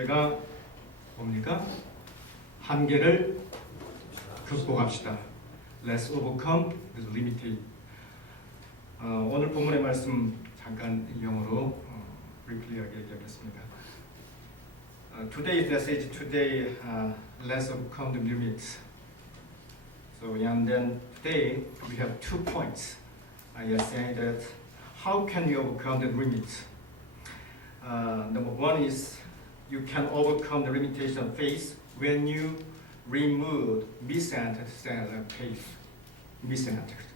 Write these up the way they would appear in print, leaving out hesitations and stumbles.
주제가 뭡니까? 한계를 극복합시다. Let's overcome the limited. 오늘 본문의 말씀 잠깐 영어로 briefly하게 얘기하겠습니다. Today's message today, let's overcome the limits. So and then today we have 2 points. I are saying that how can you overcome the limits? Number one is you can overcome the limitation of faith when you remove miscentered faith. Miscentered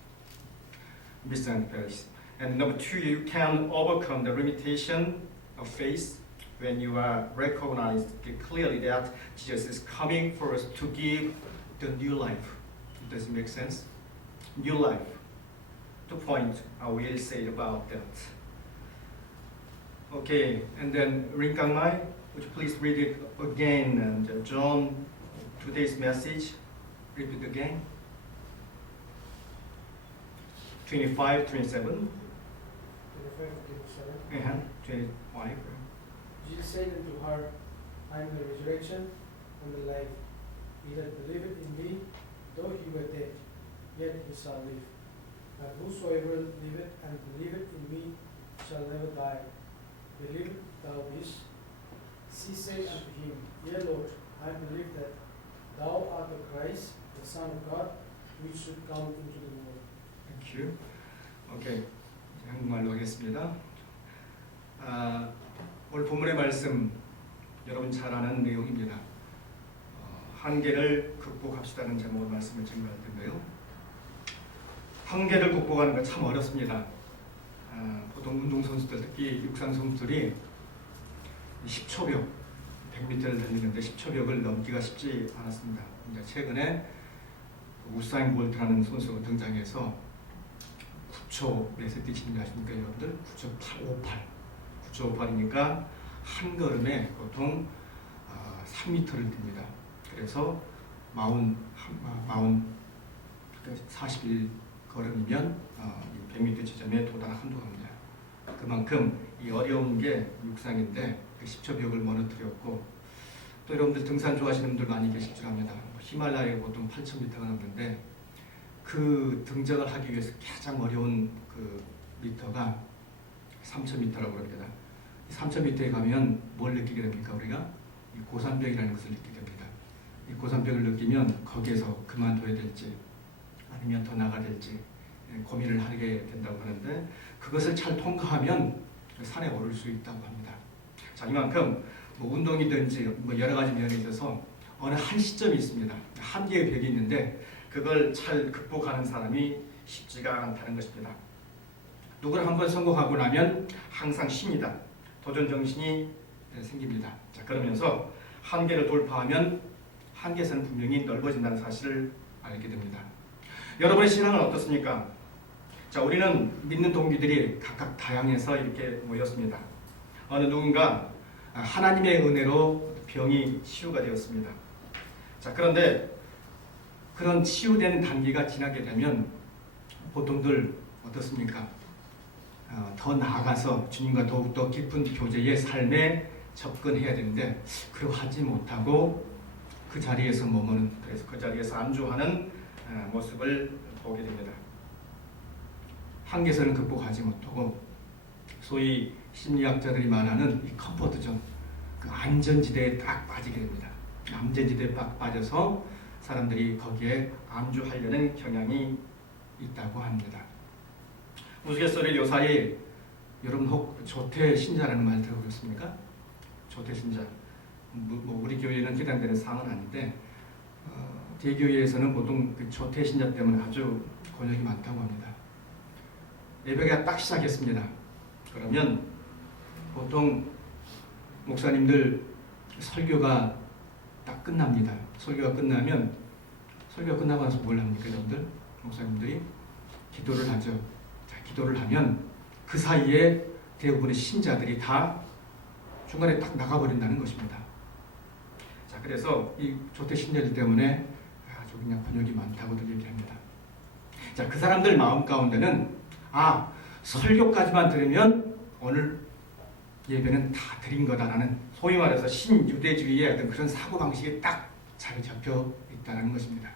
faith. And number two, you can overcome the limitation of faith when you are recognized clearly that Jesus is coming for us to give the new life. Does it make sense? New life. 2 points I will say about that. Okay, and then Rin Kang Mai, would you please read it again? And John, today's message, repeat again. 25, 27. 25. Jesus said unto her, I am the resurrection and the life. He that believeth in me, though he were dead, yet he shall live. And whosoever liveth and believeth in me shall never die. Believe thou this? She said unto him, Yea, Lord, I believe that thou art the Christ, the Son of God, which should come into the world. Thank you. Okay, 한국말로 하겠습니다. 오늘 본문의 말씀 여러분 잘 아는 내용입니다. 한계를 극복합시다는 제목으로 말씀을 증거할 텐데요. 한계를 극복하는 건 참 어렵습니다. 보통 운동선수들, 특히 육상선수들이 10초벽, 100m를 달리는데 10초벽을 넘기가 쉽지 않았습니다. 이제 최근에 우사인 볼트라는 선수가 등장해서 9초 몇에 뛰시는지 아십니까 여러분들? 9초 58이니까 한 걸음에 보통 3m를 뜁니다. 그래서 41걸음이면 100m 지점에 도달한다고 합니다. 그만큼 이 어려운 게 육상인데 10초 벽을 무너뜨렸고, 또 여러분들 등산 좋아하시는 분들 많이 계실 줄 압니다. 히말라야가 보통 8,000m가 넘는데 그 등정을 하기 위해서 가장 어려운 그 미터가 3,000m라고 합니다. 3,000m에 가면 뭘 느끼게 됩니까? 우리가 이 고산병이라는 것을 느끼게 됩니다. 이 고산병을 느끼면 거기에서 그만둬야 될지 아니면 더 나가야 될지 고민을 하게 된다고 하는데, 그것을 잘 통과하면 산에 오를 수 있다고 합니다. 자, 이만큼 운동이든지 여러 가지 면에 있어서 어느 한 시점이 있습니다. 한계의 벽이 있는데 그걸 잘 극복하는 사람이 쉽지가 않다는 것입니다. 누구를 한번 성공하고 나면 항상 쉽니다. 도전 정신이 생깁니다. 자, 그러면서 한계를 돌파하면 한계선은 분명히 넓어진다는 사실을 알게 됩니다. 여러분의 신앙은 어떻습니까? 자, 우리는 믿는 동기들이 각각 다양해서 이렇게 모였습니다. 어느 누군가 하나님의 은혜로 병이 치유가 되었습니다. 자, 그런데 그런 치유된 단계가 지나게 되면 보통들 어떻습니까? 더 나아가서 주님과 더욱더 깊은 교제의 삶에 접근해야 되는데 그러하지 못하고 그 자리에서 머무는, 그래서 그 자리에서 안주하는 모습을 보게 됩니다. 한계선을 극복하지 못하고 소위 심리학자들이 말하는 이 컴포트존, 그 안전지대에 딱 빠지게 됩니다. 안전지대에 딱 빠져서 사람들이 거기에 안주하려는 경향이 있다고 합니다. 우스갯소리 요사이 여러분 혹 조태신자라는 말 들어보셨습니까? 조태신자. 우리 교회는 해당되는 사항은 아닌데 대교회에서는 보통 그 조태신자 때문에 아주 곤욕이 많다고 합니다. 예배가 딱 시작했습니다. 그러면 보통 목사님들 설교가 딱 끝납니다. 설교가 끝나면 설교가 끝나고 나서 뭘 합니까 여러분들? 목사님들이 기도를 하죠. 자, 기도를 하면 그 사이에 대부분의 신자들이 다 중간에 딱 나가버린다는 것입니다. 자, 그래서 이 조태 신자들 때문에 아주 그냥 번역이 많다고들 얘기합니다. 자, 그 사람들 마음 가운데는 설교까지만 들으면 오늘 예배는 다 드린 거다라는 소위 말해서 신유대주의의 어떤 그런 사고방식이 딱 잘 잡혀 있다는 것입니다.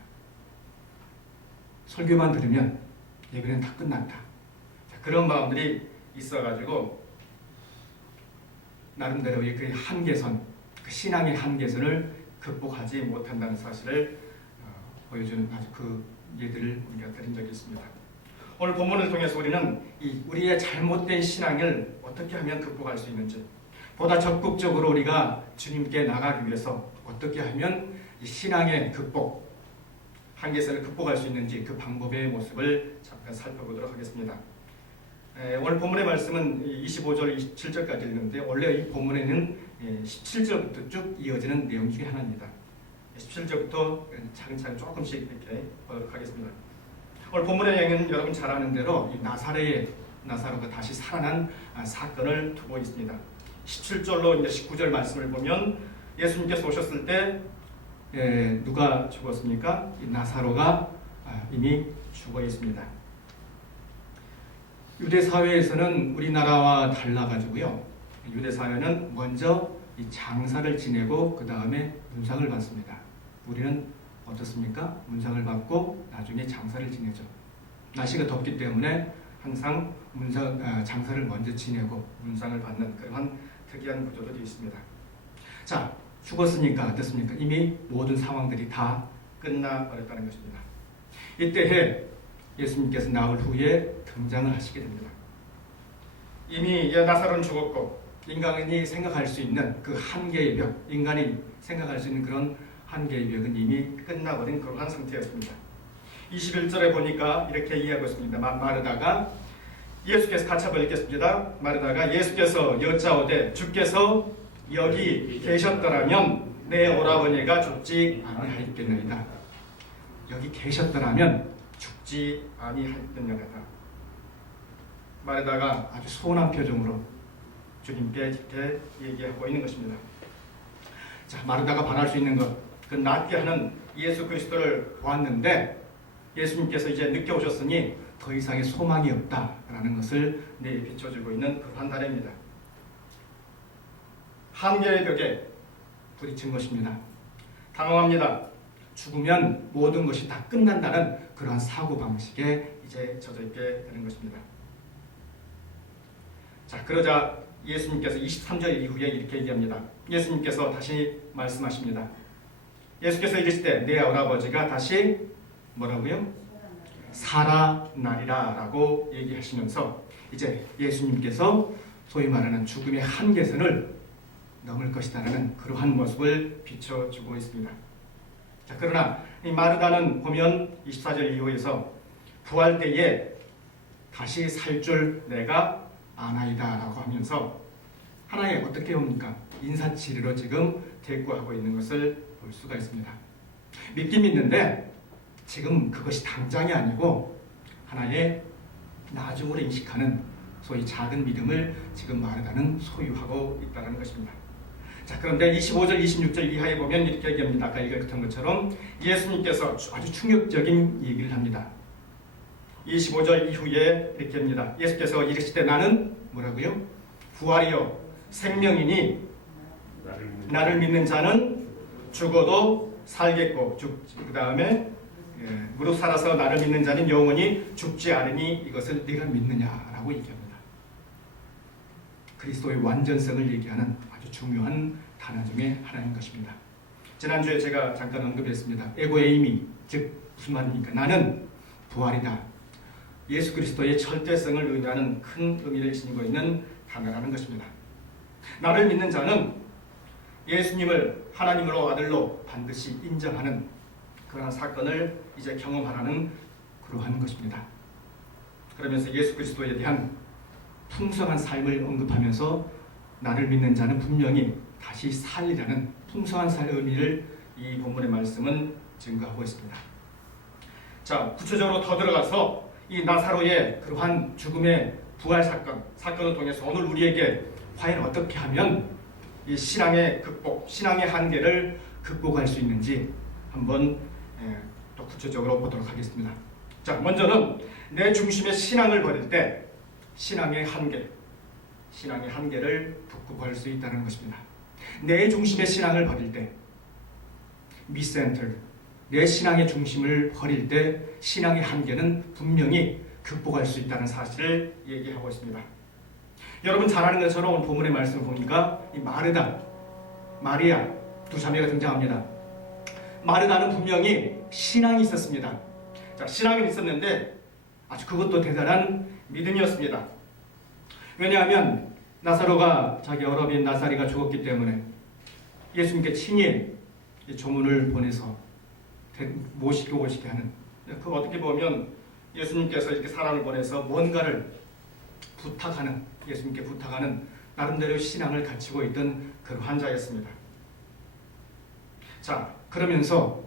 설교만 들으면 예배는 다 끝났다. 자, 그런 마음들이 있어가지고 나름대로의 그 한계선, 그 신앙의 한계선을 극복하지 못한다는 사실을 보여주는 아주 그 예들을 우리가 드린 적이 있습니다. 오늘 본문을 통해서 우리는 우리의 잘못된 신앙을 어떻게 하면 극복할 수 있는지, 보다 적극적으로 우리가 주님께 나가기 위해서 어떻게 하면 이 신앙의 극복, 한계선을 극복할 수 있는지 그 방법의 모습을 잠깐 살펴보도록 하겠습니다. 오늘 본문의 말씀은 25절, 27절까지 있는데 원래 이 본문에는 17절부터 쭉 이어지는 내용 중에 하나입니다. 17절부터 차근차근 조금씩 이렇게 보도록 하겠습니다. 오늘 본문의 내용은 여러분 잘 아는 대로 이 나사로가 다시 살아난 사건을 두고 있습니다. 17절로 이제 19절 말씀을 보면 예수님께서 오셨을 때 누가 죽었습니까? 이 나사로가 이미 죽어 있습니다. 유대 사회에서는 우리나라와 달라가지고요. 유대 사회는 먼저 이 장사를 지내고 그 다음에 문상을 받습니다. 우리는 어떻습니까? 문상을 받고 나중에 장사를 지내죠. 날씨가 덥기 때문에 항상 장사를 먼저 지내고 문상을 받는 그러한 특이한 구조도 되어 있습니다. 자, 죽었으니까 어떻습니까? 이미 모든 상황들이 다 끝나버렸다는 것입니다. 이때에 예수님께서 나흘 후에 등장을 하시게 됩니다. 이미 나사로는 죽었고 인간이 생각할 수 있는 그 한계의 벽, 인간이 생각할 수 있는 그런 한계의 벽은 이미 끝나버린 그러한 상태였습니다. 21절에 보니까 이렇게 이해하고 있습니다. 마르다가 예수께서 같이 한번 읽겠습니다. 마르다가 예수께서 여짜오되 주께서 여기 계셨더라면 내 오라버니가 죽지 아니하였겠나이다. 여기 계셨더라면 죽지 아니하였겠나이다. 마르다가 아주 소원한 표정으로 주님께 이렇게 얘기하고 있는 것입니다. 자, 마르다가 바랄 수 있는 것, 그 낫게 하는 예수 그리스도를 보았는데 예수님께서 이제 늦게 오셨으니 더 이상의 소망이 없다라는 것을 비춰주고 있는 그러한 단어입니다. 한계의 벽에 부딪힌 것입니다. 당황합니다. 죽으면 모든 것이 다 끝난다는 그러한 사고방식에 이제 젖어 있게 되는 것입니다. 자, 그러자 예수님께서 23절 이후에 이렇게 얘기합니다. 예수님께서 다시 말씀하십니다. 예수께서 이르시되 내 할아버지가 다시 뭐라고요? 살아나리라 라고 얘기하시면서 이제 예수님께서 소위 말하는 죽음의 한계선을 넘을 것이다라는 그러한 모습을 비춰주고 있습니다. 자, 그러나 이 마르다는 보면 24절 이후에서 부활 때에 다시 살 줄 내가 아나이다 라고 하면서 하나의 어떻게 옵니까? 인사치레로 지금 대꾸하고 있는 것을 볼 수가 있습니다. 믿긴 믿는데 지금 그것이 당장이 아니고 하나의 나중으로 인식하는 소위 작은 믿음을 지금 마르다는 소유하고 있다는 것입니다. 자, 그런데 25절, 26절 이하에 보면 이렇게 얘기합니다. 아까 읽었던 것처럼 예수님께서 아주 충격적인 얘기를 합니다. 25절 이후에 이렇게 합니다. 예수께서 이르시되 나는 뭐라고요? 부활이요 생명이니 나를 믿는 자는 죽어도 살겠고 그 다음에 무릇 살아서 나를 믿는 자는 영원히 죽지 않으니 이것을 네가 믿느냐라고 얘기합니다. 그리스도의 완전성을 얘기하는 아주 중요한 단어 중에 하나인 것입니다. 지난주에 제가 잠깐 언급했습니다. 에고에이미, 즉 무슨 말입니까? 나는 부활이다. 예수 그리스도의 절대성을 의미하는 큰 의미를 지니고 있는 단어라는 것입니다. 나를 믿는 자는 예수님을 하나님으로 아들로 반드시 인정하는 그러한 사건을 이제 경험하라는 그러한 것입니다. 그러면서 예수 그리스도에 대한 풍성한 삶을 언급하면서 나를 믿는 자는 분명히 다시 살리라는 풍성한 삶의 의미를 이 본문의 말씀은 증거하고 있습니다. 자, 구체적으로 더 들어가서 이 나사로의 그러한 죽음의 부활 사건을 통해서 오늘 우리에게 과연 어떻게 하면 이 신앙의 극복, 신앙의 한계를 극복할 수 있는지 한번 또 구체적으로 보도록 하겠습니다. 자, 먼저는 내 중심의 신앙을 버릴 때 신앙의 한계를 극복할 수 있다는 것입니다. 내 중심의 신앙을 버릴 때, 미센터드, 내 신앙의 중심을 버릴 때 신앙의 한계는 분명히 극복할 수 있다는 사실을 얘기하고 있습니다. 여러분 잘 아는 것처럼 오늘 본문의 말씀을 보니까 이 마르다, 마리아 두 자매가 등장합니다. 마르다는 분명히 신앙이 있었습니다. 자, 신앙이 있었는데 아주 그것도 대단한 믿음이었습니다. 왜냐하면 나사로가 자기 어러빈 나사리가 죽었기 때문에 예수님께 친히 조문을 보내서 모시게 하는, 그 어떻게 보면 예수님께서 이렇게 사람을 보내서 뭔가를 부탁하는, 예수님께 부탁하는 나름대로 신앙을 갖추고 있던 그런 환자였습니다. 자, 그러면서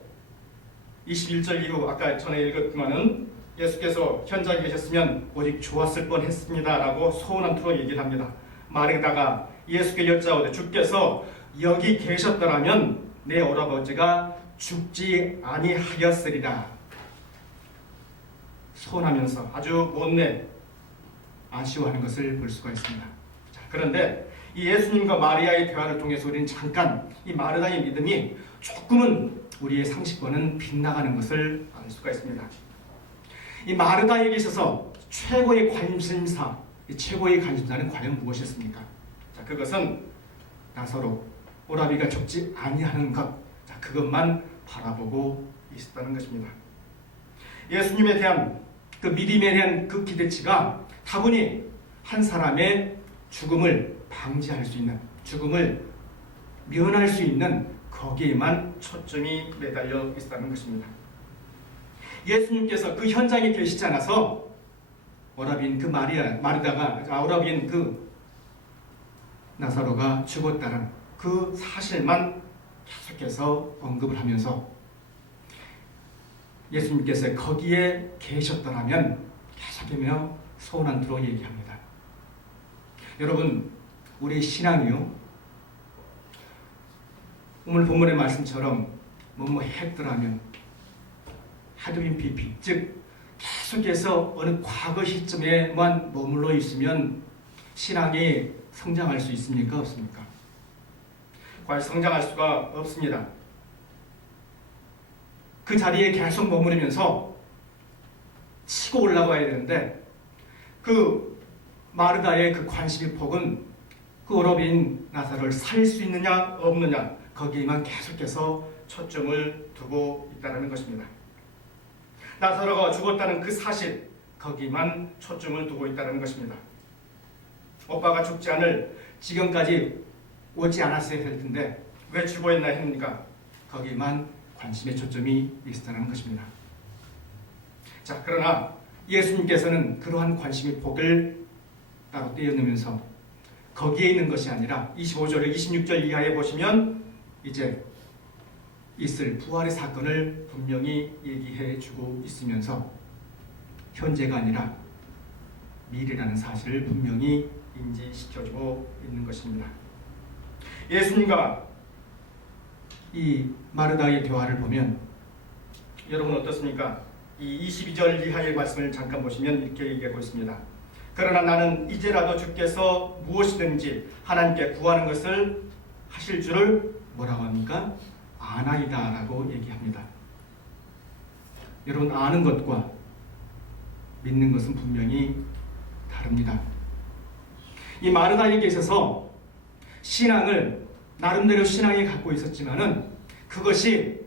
21절 이후 아까 전에 읽었지만은 예수께서 현장에 계셨으면 오직 좋았을 뻔했습니다 라고 소원한 투로 얘기를 합니다. 마르다가 예수께 여짜오되 주께서 여기 계셨더라면 내 오라버지가 죽지 아니하였으리라 소원하면서 아주 못내 아쉬워하는 것을 볼 수가 있습니다. 자, 그런데 이 예수님과 마리아의 대화를 통해서 우리는 잠깐 이 마르다의 믿음이 조금은 우리의 상식과는 빗나가는 것을 알 수가 있습니다. 이 마르다에게 있어서 최고의 관심사, 이 최고의 관심사는 과연 무엇이었습니까? 자, 그것은 나사로 오라비가 죽지 아니하는 것, 자, 그것만 바라보고 있었다는 것입니다. 예수님에 대한 그 믿음에 대한 그 기대치가 다분히 한 사람의 죽음을 방지할 수 있는, 죽음을 면할 수 있는 거기에만 초점이 매달려 있었다는 것입니다. 예수님께서 그 현장에 계시지 않아서 오라비인 그 마르다가 오라비인 그 나사로가 죽었다는 그 사실만 계속해서 언급을 하면서 예수님께서 거기에 계셨더라면 계속하며 소원한 투로 얘기합니다. 여러분, 우리의 신앙이요, 오늘 본문의 말씀처럼 뭐뭐 했더라면 하드빈 PP, 즉 계속해서 어느 과거 시점에만 머물러 있으면 신앙이 성장할 수 있습니까? 없습니까? 과연 성장할 수가 없습니다. 그 자리에 계속 머무르면서 치고 올라가야 되는데 그 마르다의 그 관심의 폭은 그 어러빈 나사로를 살릴 수 있느냐 없느냐 거기에만 계속해서 초점을 두고 있다는 것입니다. 나사로가 죽었다는 그 사실 거기만 초점을 두고 있다는 것입니다. 오빠가 죽지 않을 지경까지 오지 않았어야 될 텐데 왜 죽어있나 했는가 거기만 관심의 초점이 있었다는 것입니다. 자, 그러나 예수님께서는 그러한 관심의 폭을 따로 떼어내면서 거기에 있는 것이 아니라 25절, 26절 이하에 보시면 이제 있을 부활의 사건을 분명히 얘기해 주고 있으면서 현재가 아니라 미래라는 사실을 분명히 인지시켜주고 있는 것입니다. 예수님과 이 마르다의 대화를 보면 여러분 어떻습니까? 이 22절 이하의 말씀을 잠깐 보시면 이렇게 얘기하고 있습니다. 그러나 나는 이제라도 주께서 무엇이든지 하나님께 구하는 것을 하실 줄을 뭐라고 합니까? 아나이다 라고 얘기합니다. 여러분, 아는 것과 믿는 것은 분명히 다릅니다. 이 마르다에게 있어서 신앙을 나름대로 신앙이 갖고 있었지만은 그것이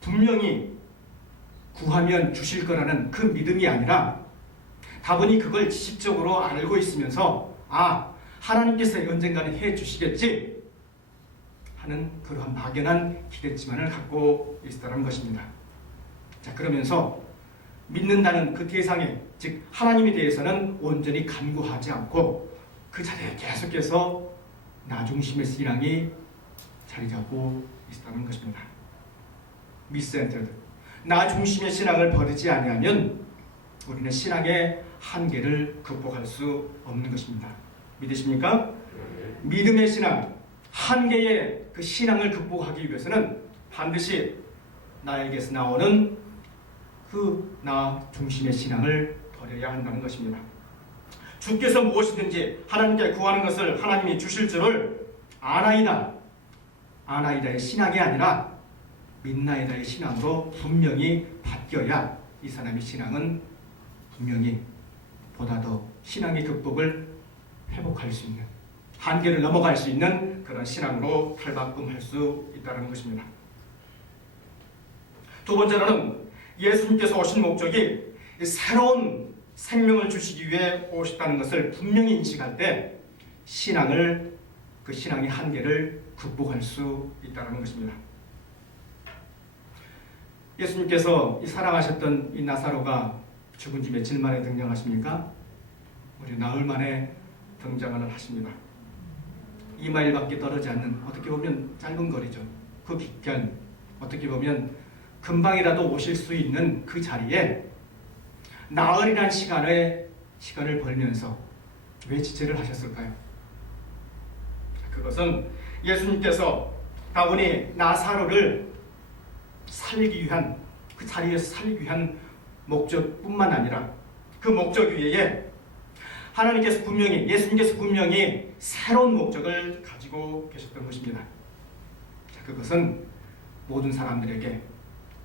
분명히 구하면 주실 거라는 그 믿음이 아니라 다분히 그걸 지식적으로 알고 있으면서 하나님께서 언젠가는 해 주시겠지 하는 그러한 막연한 기대치만을 갖고 있었다는 것입니다. 자, 그러면서 믿는다는 그 대상에, 즉 하나님에 대해서는 온전히 간구하지 않고 그 자리에 계속해서 나 중심의 신앙이 자리 잡고 있었다는 것입니다. 미센터드, 나 중심의 신앙을 버리지 아니하면 우리는 신앙의 한계를 극복할 수 없는 것입니다. 믿으십니까? 믿음의 신앙, 한계의 그 신앙을 극복하기 위해서는 반드시 나에게서 나오는 그 나 중심의 신앙을 버려야 한다는 것입니다. 주께서 무엇이든지 하나님께 구하는 것을 하나님이 주실 줄을 아나이다. 아나이다의 신앙이 아니라 민나이다의 신앙으로 분명히 바뀌어야 이 사람의 신앙은 분명히 보다 더 신앙의 극복을 회복할 수 있는, 한계를 넘어갈 수 있는 그런 신앙으로 탈바꿈할 수 있다는 것입니다. 두 번째로는 예수님께서 오신 목적이 새로운 생명을 주시기 위해 오셨다는 것을 분명히 인식할 때 신앙을, 그 신앙의 한계를 극복할 수 있다는 것입니다. 예수님께서 이 사랑하셨던 이 나사로가 죽은 지 며칠 만에 등장하십니까? 우리 나흘 만에 등장을 하십니다. 2마일밖에 떨어지지 않는, 어떻게 보면 짧은 거리죠. 그 기간, 어떻게 보면 금방이라도 오실 수 있는 그 자리에 나흘이란 시간을 벌면서 왜 지체를 하셨을까요? 그것은 예수님께서 다분히 나사로를 살리기 위한, 그 자리에서 살리기 위한 목적뿐만 아니라 그 목적 위에 하나님께서 분명히, 예수님께서 분명히 새로운 목적을 가지고 계셨던 것입니다. 그것은 모든 사람들에게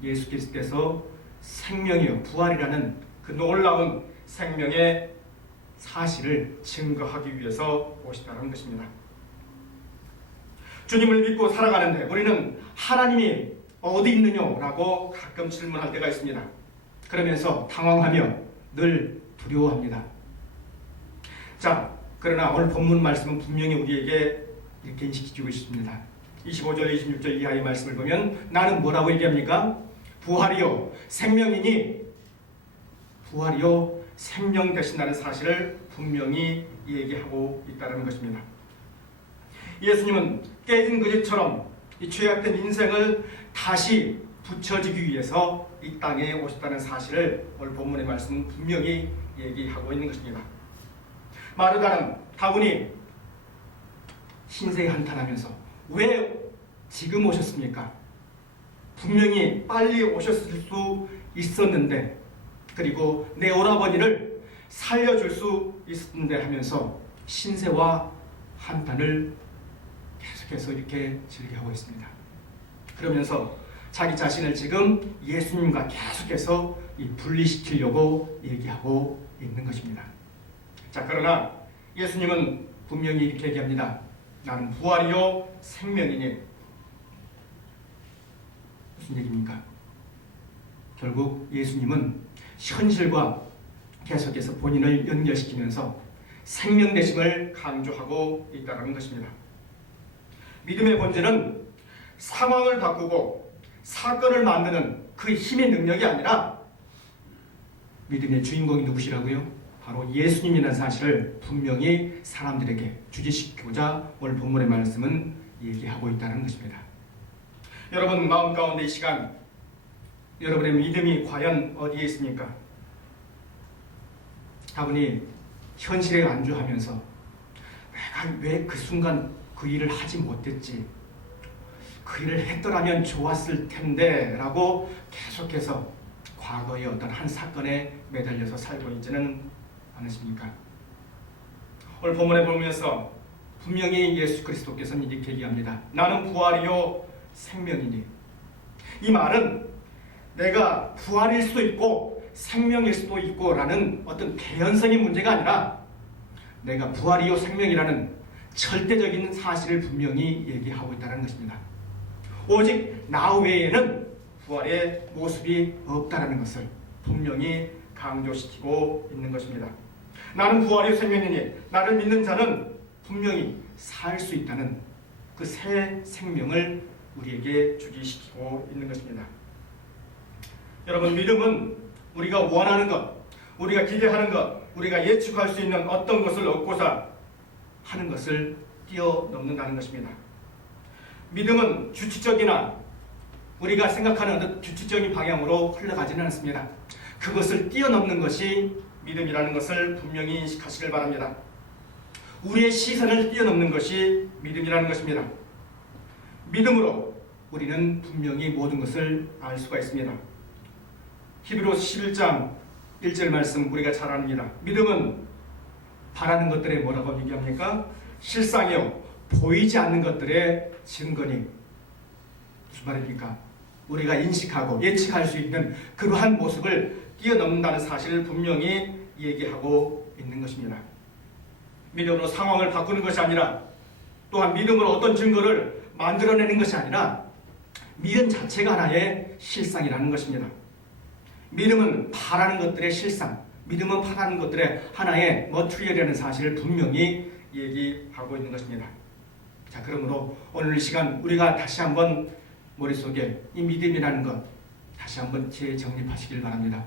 예수께서 생명이요 부활이라는 그 놀라운 생명의 사실을 증거하기 위해서 오시다는 것입니다. 주님을 믿고 살아가는데 우리는 하나님이 어디 있느냐라고 가끔 질문할 때가 있습니다. 그러면서 당황하며 늘 두려워합니다. 자, 그러나 오늘 본문 말씀은 분명히 우리에게 이렇게 인식시키고 있습니다. 25절, 26절 이하의 말씀을 보면 나는 뭐라고 얘기합니까? 부활이요 생명이니, 부활이요 생명 되신다는 사실을 분명히 얘기하고 있다는 것입니다. 예수님은 깨진 그릇처럼 이 죄악된 인생을 다시 붙여지기 위해서 이 땅에 오셨다는 사실을 오늘 본문의 말씀은 분명히 얘기하고 있는 것입니다. 마르다는 다분히 신세에 한탄하면서 왜 지금 오셨습니까? 분명히 빨리 오셨을 수 있었는데, 그리고 내 오라버니를 살려줄 수 있었는데 하면서 신세와 한탄을 계속해서 이렇게 즐겨하고 있습니다. 그러면서 자기 자신을 지금 예수님과 계속해서 분리시키려고 얘기하고 있는 것입니다. 자, 그러나 예수님은 분명히 이렇게 얘기합니다. 나는 부활이요 생명이니. 무슨 얘기입니까? 결국 예수님은 현실과 계속해서 본인을 연결시키면서 생명 되심을 강조하고 있다는 것입니다. 믿음의 본질은 상황을 바꾸고 사건을 만드는 그 힘의 능력이 아니라 믿음의 주인공이 누구시라고요? 바로 예수님이라는 사실을 분명히 사람들에게 주지시키고자 오늘 본문의 말씀은 얘기하고 있다는 것입니다. 여러분 마음 가운데 이 시간 여러분의 믿음이 과연 어디에 있습니까? 다분히 현실에 안주하면서 내가 왜 그 순간 그 일을 하지 못했지, 그 일을 했더라면 좋았을 텐데 라고 계속해서 과거의 어떤 한 사건에 매달려서 살고 있지는 않으십니까? 오늘 본문에 보면서 분명히 예수 그리스도께서는 이렇게 얘기합니다. 나는 부활이요 생명이니. 이 말은 내가 부활일 수도 있고 생명일 수도 있고 라는 어떤 개연성의 문제가 아니라 내가 부활이요 생명이라는 절대적인 사실을 분명히 얘기하고 있다는 것입니다. 오직 나 외에는 부활의 모습이 없다는 것을 분명히 강조시키고 있는 것입니다. 나는 부활이요 생명이니 나를 믿는 자는 분명히 살 수 있다는 그 새 생명을 우리에게 주기시키고 있는 것입니다. 여러분 믿음은 우리가 원하는 것, 우리가 기대하는 것, 우리가 예측할 수 있는 어떤 것을 얻고자 하는 것을 뛰어넘는다는 것입니다. 믿음은 규칙적이나 우리가 생각하는 어떤 규칙적인 방향으로 흘러가지는 않습니다. 그것을 뛰어넘는 것이 믿음이라는 것을 분명히 인식하시길 바랍니다. 우리의 시선을 뛰어넘는 것이 믿음이라는 것입니다. 믿음으로 우리는 분명히 모든 것을 알 수가 있습니다. 히브리서 11장 1절 말씀 우리가 잘 압니다. 믿음은 바라는 것들에 뭐라고 얘기합니까? 실상이요 보이지 않는 것들의 증거니 무슨 말입니까? 우리가 인식하고 예측할 수 있는 그러한 모습을 뛰어넘는다는 사실을 분명히 얘기하고 있는 것입니다. 믿음으로 상황을 바꾸는 것이 아니라, 또한 믿음으로 어떤 증거를 만들어내는 것이 아니라 믿음 자체가 하나의 실상이라는 것입니다. 믿음은 바라는 것들의 실상, 믿음은 바라는 것들의 하나의 머티리얼이라는 사실을 분명히 얘기하고 있는 것입니다. 자, 그러므로 오늘 이 시간 우리가 다시 한번 머릿속에 이 믿음이라는 것 다시 한번 재정립하시길 바랍니다.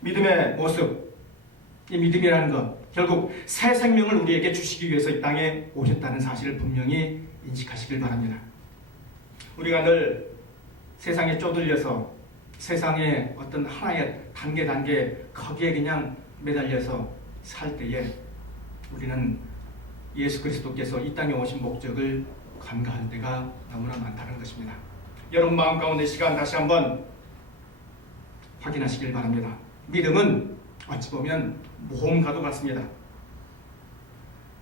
믿음의 모습, 이 믿음이라는 것, 결국 새 생명을 우리에게 주시기 위해서 이 땅에 오셨다는 사실을 분명히 인식하시길 바랍니다. 우리가 늘 세상에 쪼들려서 세상의 어떤 하나의 단계 거기에 그냥 매달려서 살 때에 우리는 예수 그리스도께서 이 땅에 오신 목적을 간과할 때가 너무나 많다는 것입니다. 여러분 마음 가운데 시간 다시 한번 확인하시길 바랍니다. 믿음은 어찌 보면 모험가도 같습니다.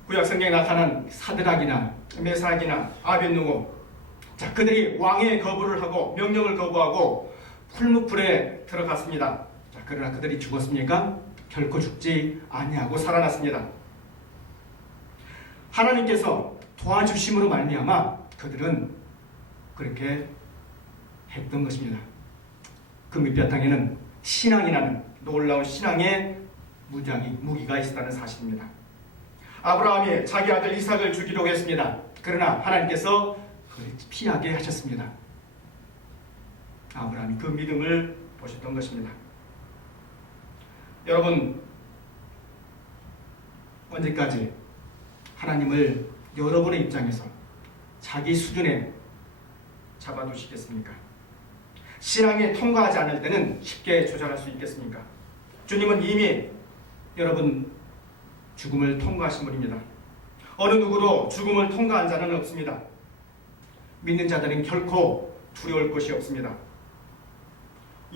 구약 성경에 나타난 사드락이나 메삭이나 아벳느고, 자, 그들이 왕의 거부를 하고 명령을 거부하고 풀무불에 들어갔습니다. 자, 그러나 그들이 죽었습니까? 결코 죽지 아니하고 살아났습니다. 하나님께서 도와주심으로 말미암아 그들은 그렇게 했던 것입니다. 그 밑바탕에는 신앙이라는 놀라운 신앙의 무기가 있었다는 사실입니다. 아브라함이 자기 아들 이삭을 죽이려고 했습니다. 그러나 하나님께서 그를 피하게 하셨습니다. 아브라함이 그 믿음을 보셨던 것입니다. 여러분, 언제까지 하나님을 여러분의 입장에서 자기 수준에 잡아두시겠습니까? 신앙에 통과하지 않을 때는 쉽게 조절할 수 있겠습니까? 주님은 이미 여러분 죽음을 통과하신 분입니다. 어느 누구도 죽음을 통과한 자는 없습니다. 믿는 자들은 결코 두려울 것이 없습니다.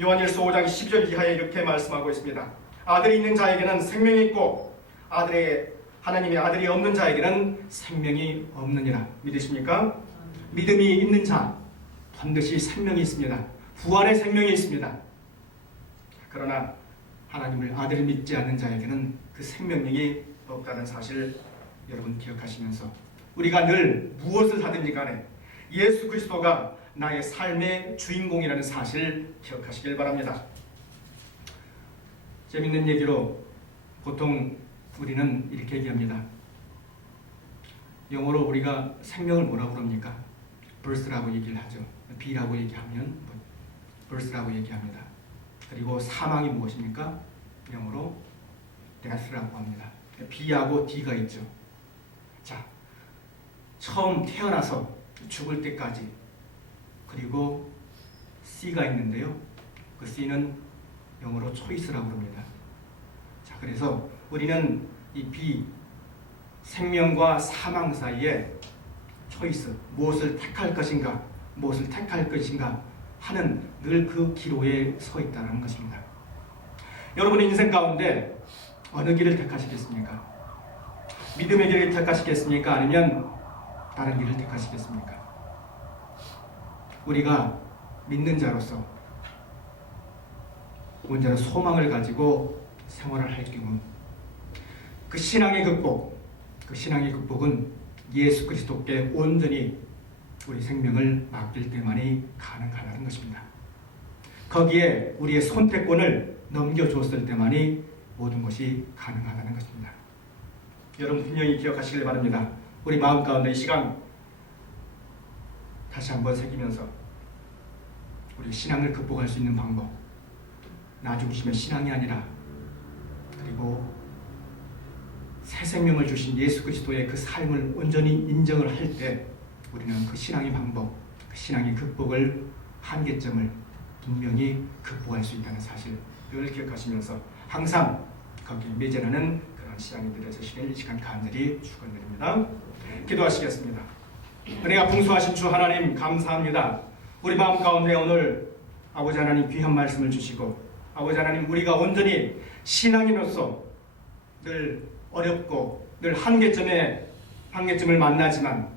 요한일서 5장 10절 이하에 이렇게 말씀하고 있습니다. 아들이 있는 자에게는 생명이 있고 하나님의 아들이 없는 자에게는 생명이 없느니라. 믿으십니까? 믿음이 있는 자 반드시 생명이 있습니다. 부활의 생명이 있습니다. 그러나 하나님을 아들을 믿지 않는 자에게는 그 생명력이 없다는 사실을 여러분 기억하시면서 우리가 늘 무엇을 하든지 간에 예수 그리스도가 나의 삶의 주인공이라는 사실을 기억하시길 바랍니다. 재밌는 얘기로 보통 우리는 이렇게 얘기합니다. 영어로 우리가 생명을 뭐라고 그럽니까? birth라고 얘기를 하죠. B라고 얘기하면 birth라고 얘기합니다. 그리고 사망이 무엇입니까? 영어로 death라고 합니다. B하고 D가 있죠. 자, 처음 태어나서 죽을 때까지, 그리고 C가 있는데요. 그 C는 영어로 choice라고 합니다. 자, 그래서 우리는 이 B, 생명과 사망 사이에 choice, 무엇을 택할 것인가, 무엇을 택할 것인가 하는 늘 그 기로에 서 있다는 것입니다. 여러분의 인생 가운데 어느 길을 택하시겠습니까? 믿음의 길을 택하시겠습니까? 아니면 다른 길을 택하시겠습니까? 우리가 믿는 자로서 온전한 소망을 가지고 생활을 할 경우 그 신앙의 극복은 예수 그리스도께 온전히 우리 생명을 맡길 때만이 가능하다는 것입니다. 거기에 우리의 선택권을 넘겨줬을 때만이 모든 것이 가능하다는 것입니다. 여러분 분명히 기억하시길 바랍니다. 우리 마음 가운데 이 시간 다시 한번 새기면서 우리 신앙을 극복할 수 있는 방법, 나 중심의 신앙이 아니라 그리고 새 생명을 주신 예수 그리스도의 그 삶을 온전히 인정을 할 때 우리는 그 신앙의 방법, 그 신앙의 극복을 한계점을 분명히 극복할 수 있다는 사실을 기억하시면서 항상 거기에 매진하는 그런 신앙이 되어지시길 이 시간 간절히 축원드립니다. 기도하시겠습니다. 은혜가 풍성하신 주 하나님 감사합니다. 우리 마음 가운데 오늘 아버지 하나님 귀한 말씀을 주시고 아버지 하나님 우리가 온전히 신앙인으로서 늘 어렵고 늘 한계점을 만나지만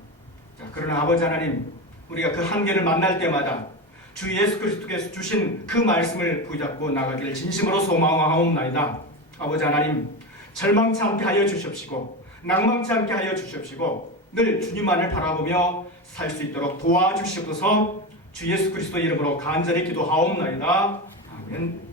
자, 그러나 아버지 하나님 우리가 그 한계를 만날 때마다 주 예수 그리스도께서 주신 그 말씀을 붙잡고 나가기를 진심으로 소망하옵나이다. 아버지 하나님, 절망치 않게 하여 주십시고 낭망치 않게 하여 주십시고 늘 주님만을 바라보며 살 수 있도록 도와주시옵소서. 주 예수 그리스도 이름으로 간절히 기도하옵나이다. 아멘.